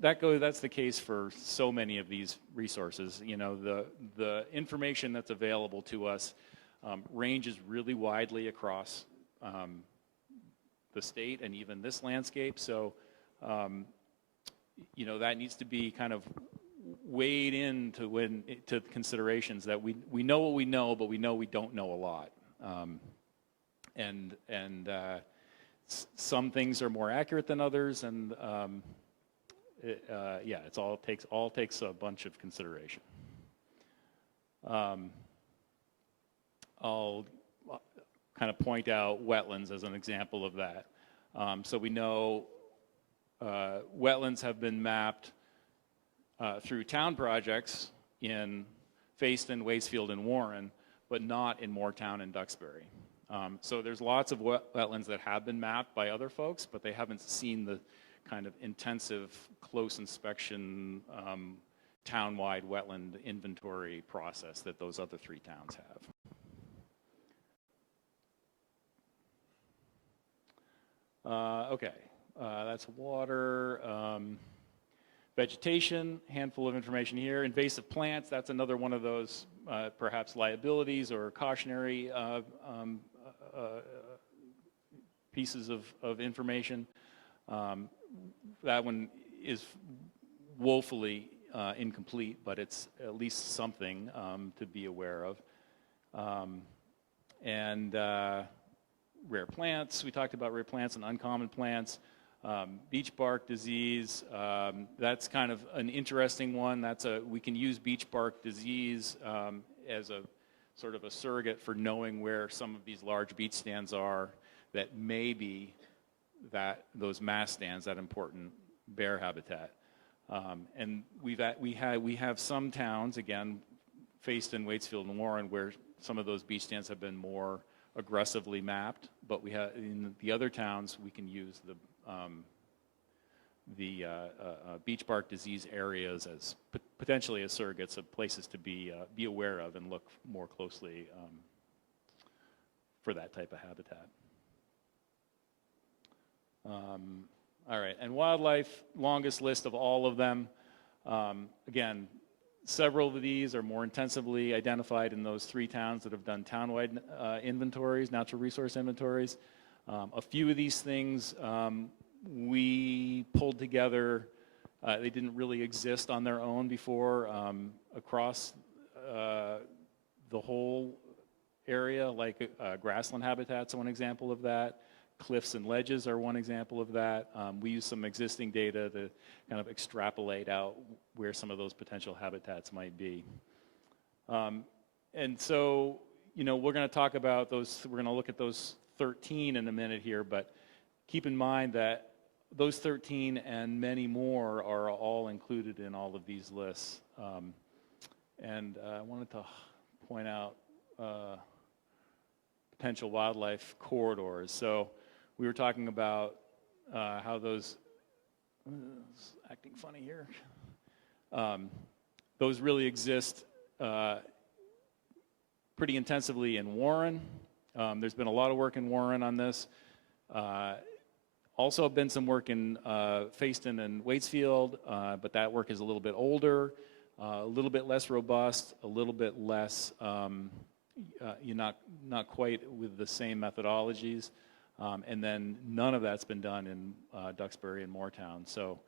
the case for so many of these resources. You know, the information that's available to us ranges really widely across the state and even this landscape. So, you know, that needs to be kind of weighed into to considerations that we know what we know, but we know we don't know a lot. Some things are more accurate than others, and yeah, it all takes a bunch of consideration. I'll kind of point out wetlands as an example of that. So we know wetlands have been mapped through town projects in Fayston, Waitsfield, and Warren, but not in Moortown and Duxbury. So there's lots of wetlands that have been mapped by other folks, but they haven't seen the kind of intensive, close inspection, town-wide wetland inventory process that those other three towns have. Okay, that's water. Vegetation, handful of information here. Invasive plants, that's another one of those perhaps liabilities or cautionary pieces of information. That one is woefully incomplete, but it's at least something to be aware of. Rare plants, we talked about rare plants and uncommon plants. Beech bark disease, that's kind of an interesting one. We can use beech bark disease as a sort of a surrogate for knowing where some of these large beech stands are that may be those mass stands, that important bear habitat. And we have some towns, again, Fayston, Waitsfield, and Warren, where some of those beech stands have been more aggressively mapped, but we have in the other towns we can use the beech bark disease areas as potentially as surrogates of places to be aware of and look more closely for that type of habitat. All right, and wildlife, longest list of all of them. Again, several of these are more intensively identified in those three towns that have done townwide inventories, natural resource inventories. A few of these things we pulled together. They didn't really exist on their own before across the whole area, like grassland habitats are one example of that. Cliffs and ledges are one example of that. We use some existing data to kind of extrapolate out where some of those potential habitats might be. And so, you know, we're going to talk about those, we're going to look at those 13 in a minute here, but keep in mind that those 13 and many more are all included in all of these lists. And I wanted to point out potential wildlife corridors. So we were talking about how those, acting funny here, those really exist pretty intensively in Warren. There's been a lot of work in Warren on this. Also been some work in Fayston and Waitsfield, but that work is a little bit older, a little bit less robust, a little bit less, not quite with the same methodologies. And then none of that's been done in Duxbury and Moortown. So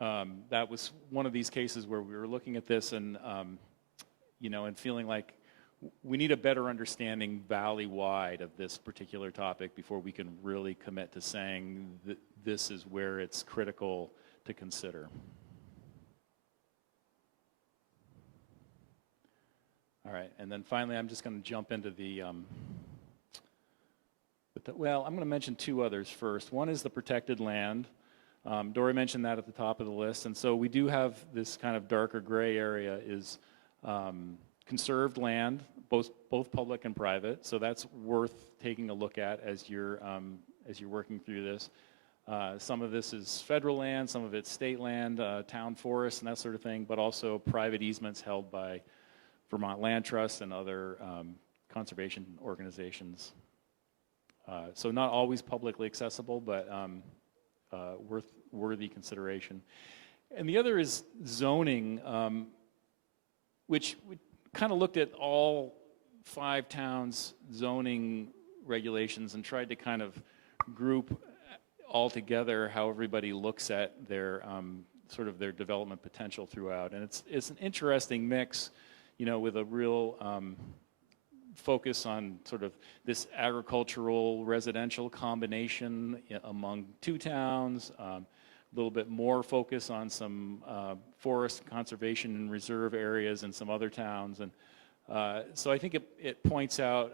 that was one of these cases where we were looking at this and, you know, and feeling like we need a better understanding valley-wide of this particular topic before we can really commit to saying that this is where it's critical to consider. All right, and then finally, I'm just going to jump into well, I'm going to mention two others first. One is the protected land. Dory mentioned that at the top of the list, and so we do have this kind of darker gray area is conserved land, both public and private. So that's worth taking a look at as you're working through this. Some of this is federal land, some of it's state land, town forests, and that sort of thing, but also private easements held by Vermont Land Trust and other conservation organizations. So not always publicly accessible, but worthy consideration. And the other is zoning, which we kind of looked at all 5 towns' zoning regulations and tried to kind of group all together how everybody looks at their sort of their development potential throughout. And it's an interesting mix, you know, with a real focus on sort of this agricultural residential combination among 2 towns, a little bit more focus on some forest conservation and reserve areas in some other towns. And so I think it points out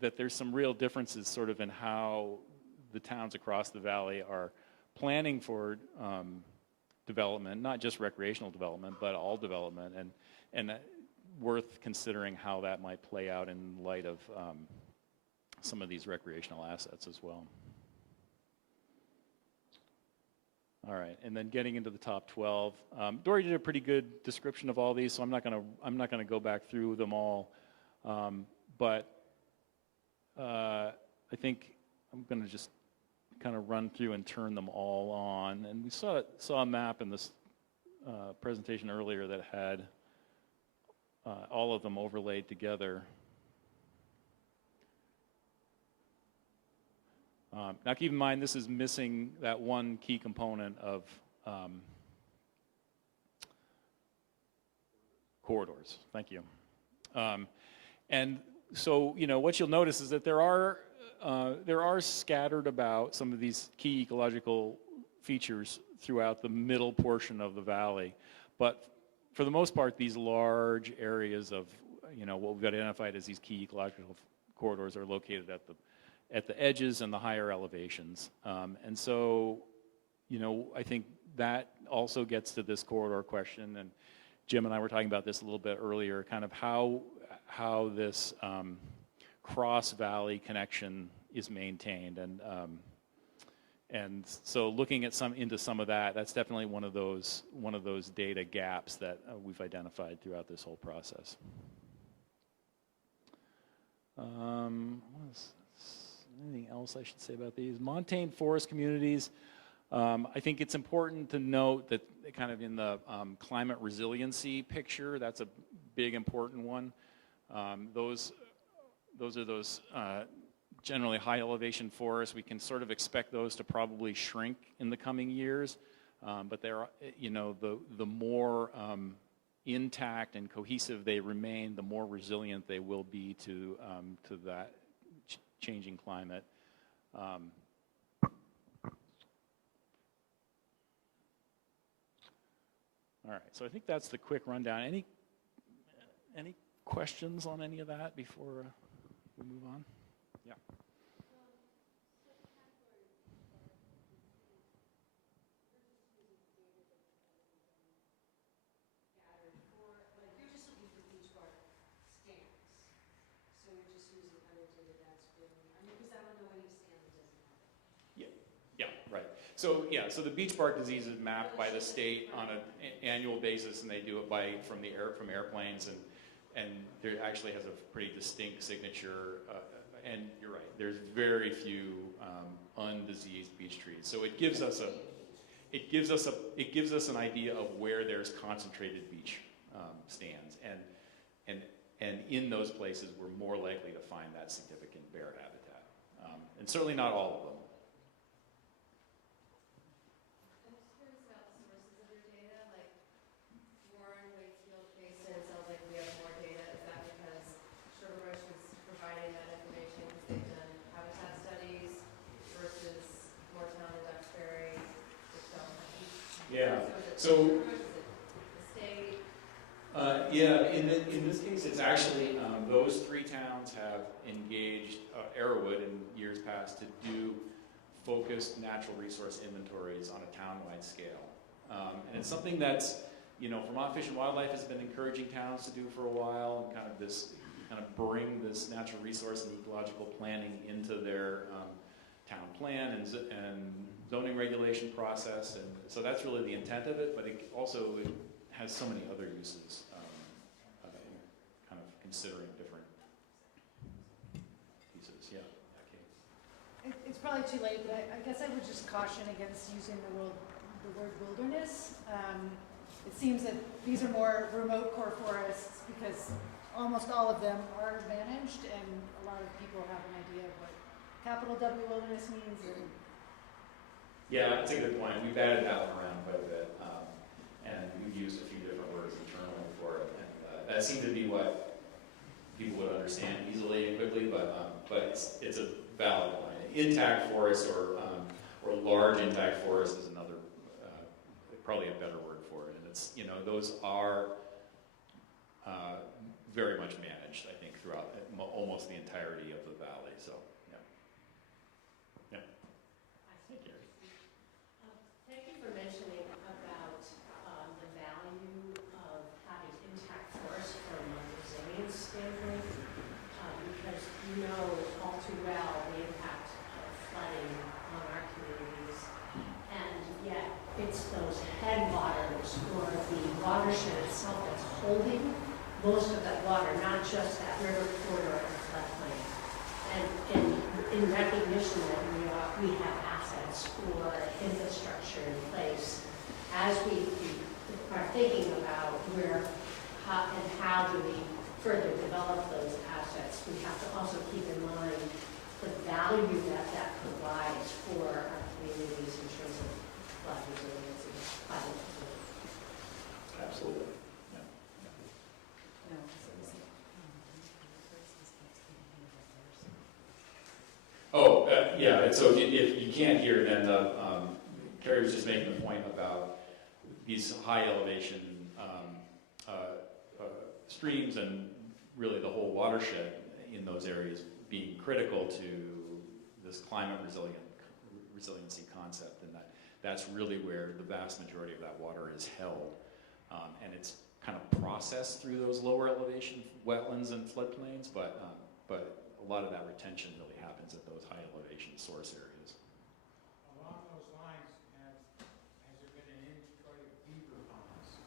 that there's some real differences sort of in how the towns across the valley are planning for development, not just recreational development, but all development, and worth considering how that might play out in light of some of these recreational assets as well. All right, and then getting into the top 12. Dory did a pretty good description of all these, so I'm not gonna go back through them all, but I think I'm gonna just kind of run through and turn them all on. And we saw a map in this presentation earlier that had all of them overlaid together. Now keep in mind this is missing that one key component of corridors. Thank you. And so, you know, what you'll notice is that there are scattered about some of these key ecological features throughout the middle portion of the valley. But for the most part, these large areas of, you know, what we've identified as these key ecological corridors are located at the edges and the higher elevations. And so, you know, I think that also gets to this corridor question. And Jim and I were talking about this a little bit earlier, kind of how this cross-valley connection is maintained, and so looking at into some of that, that's definitely one of those data gaps that we've identified throughout this whole process. Anything else I should say about these? Montane forest communities. I think it's important to note that kind of in the climate resiliency picture, that's a big important one. Those are those generally high elevation forests. We can sort of expect those to probably shrink in the coming years, but they're, you know, the more intact and cohesive they remain, the more resilient they will be to that changing climate. All right, so I think that's the quick rundown. Any questions on any of that before we move on? Yeah. Yeah, right. So yeah, so the beach bark disease is mapped by the state on an annual basis, and they do it from airplanes, and there actually has a pretty distinct signature. And you're right, there's very few undiseased beech trees. So it gives us an idea of where there's concentrated beech stands, and in those places we're more likely to find that significant bear habitat, and certainly not all of them. Yeah. So So, is it the state? yeah, in this case, it's actually, those three towns have engaged Arrowwood in years past to do focused natural resource inventories on a town-wide scale. And it's something that's, Vermont Fish and Wildlife has been encouraging towns to do for a while, and kind of bring this natural resource and ecological planning into their town plan and zoning regulation process. And so that's really the intent of it, but it also has so many other uses, kind of considering different pieces. Yeah. Okay. It's probably too late, but I guess I would just caution against using the word wilderness. It seems that these are more remote core forests because almost all of them are managed, and a lot of people have an idea of what capital W wilderness means. Yeah, that's a good point. We've added that one around quite a bit, and we've used a few different words internally for it. And that seemed to be what people would understand easily and quickly, but it's a valid point. Intact forest or large intact forest is another, probably a better word for it. And it's, those are very much managed, I think, throughout almost the entirety of the valley. So, yeah. Thank you. Thank you for mentioning about the value of having intact forests from a resilience standpoint, because you know all too well the impact of flooding on our communities, and yet it's those headwaters or the watershed itself that's holding most of that water, not just that river corridor and floodplain. And in recognition that we have assets or infrastructure in place, as we are thinking about how do we further develop those assets, we have to also keep in mind the value that provides for our communities in terms of flood resilience and climate resilience. Absolutely. Yeah. No. Oh, yeah. So if you can't hear, then Carrie was just making the point about these high elevation streams and really the whole watershed in those areas being critical to this climate resiliency concept, and that's really where the vast majority of that water is held, and it's kind of processed through those lower elevation wetlands and floodplains, but a lot of that retention really happens at those high elevation source areas. Along those lines, has there been an inventory of beaver ponds?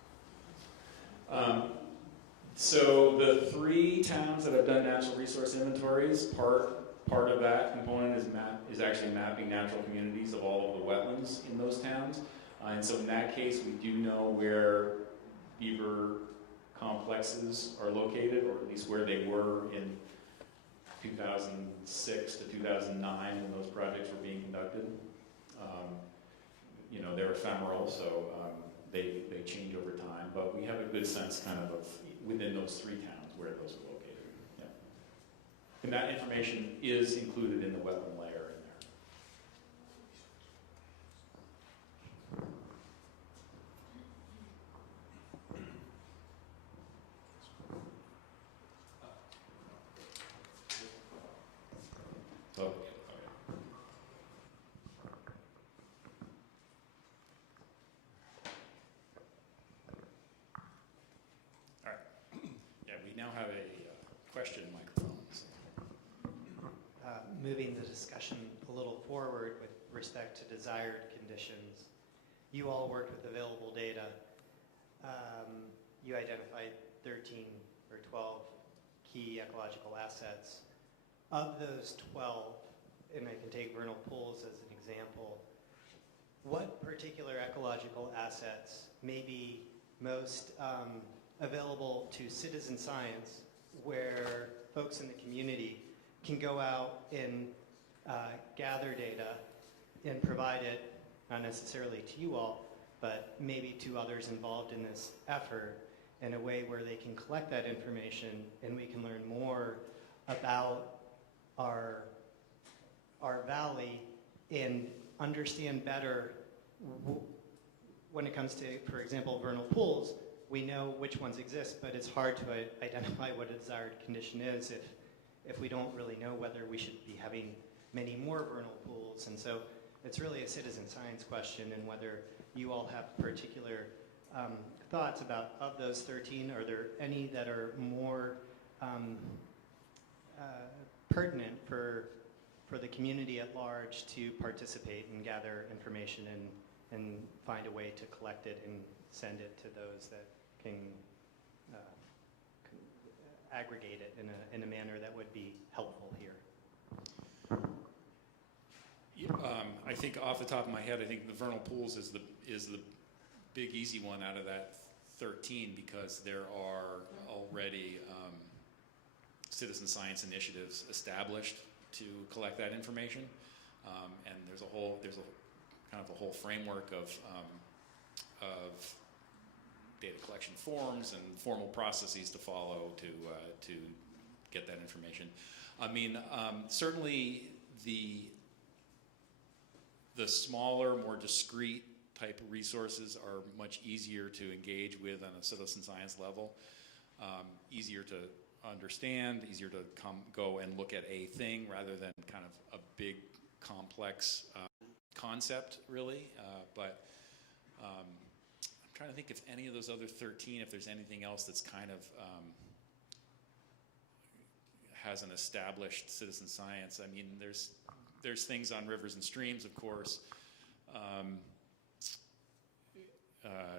So the three towns that have done natural resource inventories, part of that component is actually mapping natural communities of all of the wetlands in those towns. And so in that case, we do know where beaver complexes are located, or at least where they were in 2006 to 2009 when those projects were being conducted. They're ephemeral, so they change over time, but we have a good sense kind of within those three towns where those are located. Yeah. And that information is included in the wetland layer in there. Oh. Now have a question microphone. Moving the discussion a little forward with respect to desired conditions, you all worked with available data. You identified 13 or 12 key ecological assets. Of those 12, and I can take vernal pools as an example, what particular ecological assets may be most available to citizen science, where folks in the community can go out and gather data and provide it, not necessarily to you all, but maybe to others involved in this effort, in a way where they can collect that information and we can learn more about our valley and understand better when it comes to, for example, vernal pools, we know which ones exist, but it's hard to identify what a desired condition is if we don't really know whether we should be having many more vernal pools. And so it's really a citizen science question, and whether you all have particular thoughts about, of those 13, are there any that are more pertinent for the community at large to participate and gather information and find a way to collect it and send it to those that can aggregate it in a manner that would be helpful here? I think off the top of my head, I think the vernal pools is the big easy one out of that 13, because there are already citizen science initiatives established to collect that information, and there's a kind of a whole framework of data collection forms and formal processes to follow to get that information. I mean, certainly the smaller, more discrete type of resources are much easier to engage with on a citizen science level, easier to understand, easier to go and look at a thing rather than kind of a big, complex concept, really. But I'm trying to think if any of those other 13, if there's anything else that's kind of has an established citizen science. I mean, there's things on rivers and streams, of course.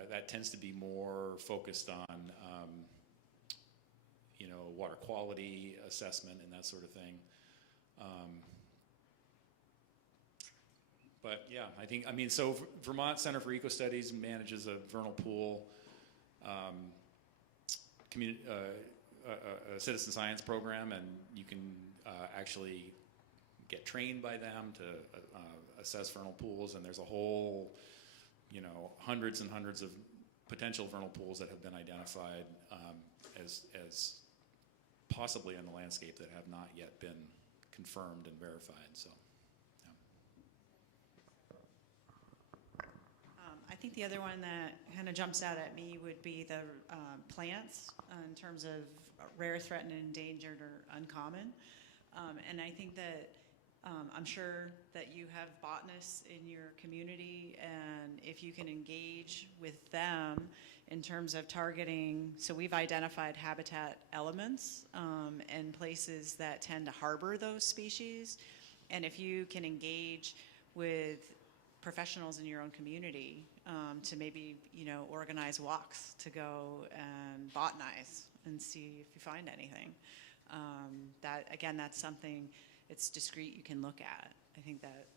That tends to be more focused on, water quality assessment and that sort of thing. But yeah, so Vermont Center for Eco Studies manages a vernal pool a citizen science program, and you can actually get trained by them to assess vernal pools, and there's a whole, hundreds and hundreds of potential vernal pools that have been identified as possibly in the landscape that have not yet been confirmed and verified. So, yeah. I think the other one that kind of jumps out at me would be the plants in terms of rare, threatened, endangered, or uncommon. And I think that I'm sure that you have botanists in your community, and if you can engage with them in terms of targeting, so we've identified habitat elements and places that tend to harbor those species, and if you can engage with professionals in your own community to maybe, organize walks to go and botanize and see if you find anything. That's something, it's discrete, you can look at. I think that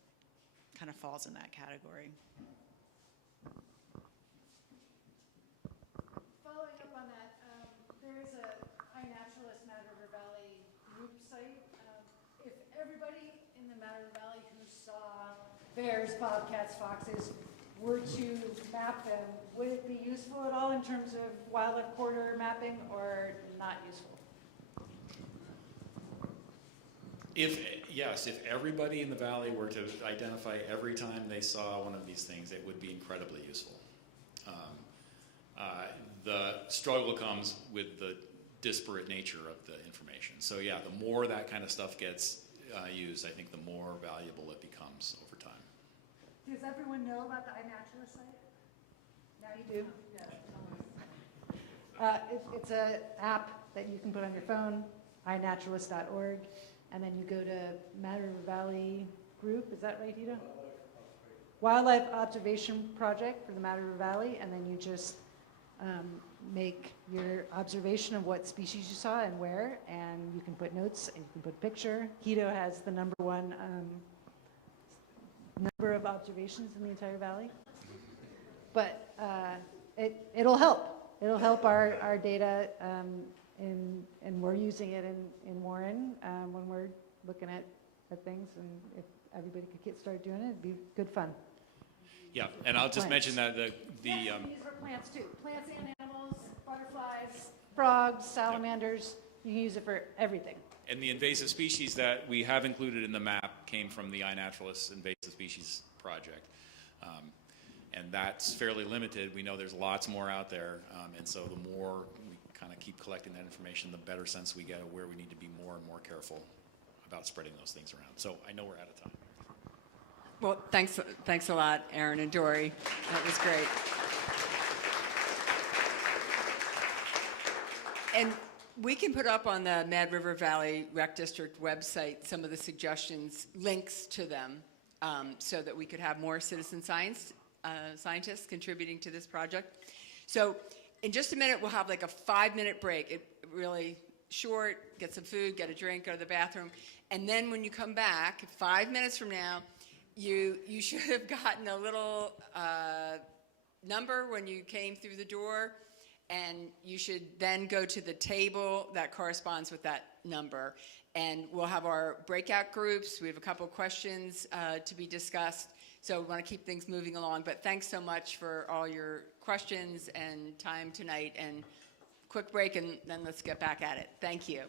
kind of falls in that category. Following up on that, there is a iNaturalist Mad River Valley group site. If everybody in the Mad River Valley who saw bears, bobcats, foxes were to map them, would it be useful at all in terms of wildlife corridor mapping, or not useful? If everybody in the valley were to identify every time they saw one of these things, it would be incredibly useful. The struggle comes with the disparate nature of the information. So yeah, the more that kind of stuff gets used, I think the more valuable it becomes over time. Does everyone know about the iNaturalist site? Now you do? It's an app that you can put on your phone, iNaturalist.org, and then you go to Mad River Valley group, is that right, Hida? Wildlife Observation Project for the Mad River Valley, and then you just make your observation of what species you saw and where, and you can put notes, and you can put a picture. Hito has the number one number of observations in the entire valley. But it'll help. It'll help our data, and we're using it in Warren when we're looking at things, and if everybody could start doing it, it'd be good fun. Yeah, and I'll just mention that Yes, you can use it for plants too. Plants and animals, butterflies, frogs, salamanders. You can use it for everything. And the invasive species that we have included in the map came from the iNaturalist Invasive Species Project. And that's fairly limited. We know there's lots more out there. And so the more we kind of keep collecting that information, the better sense we get of where we need to be more and more careful about spreading those things around. So I know we're out of time. Well, thanks a lot, Aaron and Dory. That was great. And we can put up on the Mad River Valley Rec District website some of the suggestions, links to them, so that we could have more citizen scientists contributing to this project. So in just a minute, we'll have like a 5-minute break. It really short, get some food, get a drink, go to the bathroom. And then when you come back, 5 minutes from now, you should have gotten a little number when you came through the door, and you should then go to the table that corresponds with that number. And we'll have our breakout groups. We have a couple of questions to be discussed. So we want to keep things moving along. But thanks so much for all your questions and time tonight. And quick break, and then let's get back at it. Thank you.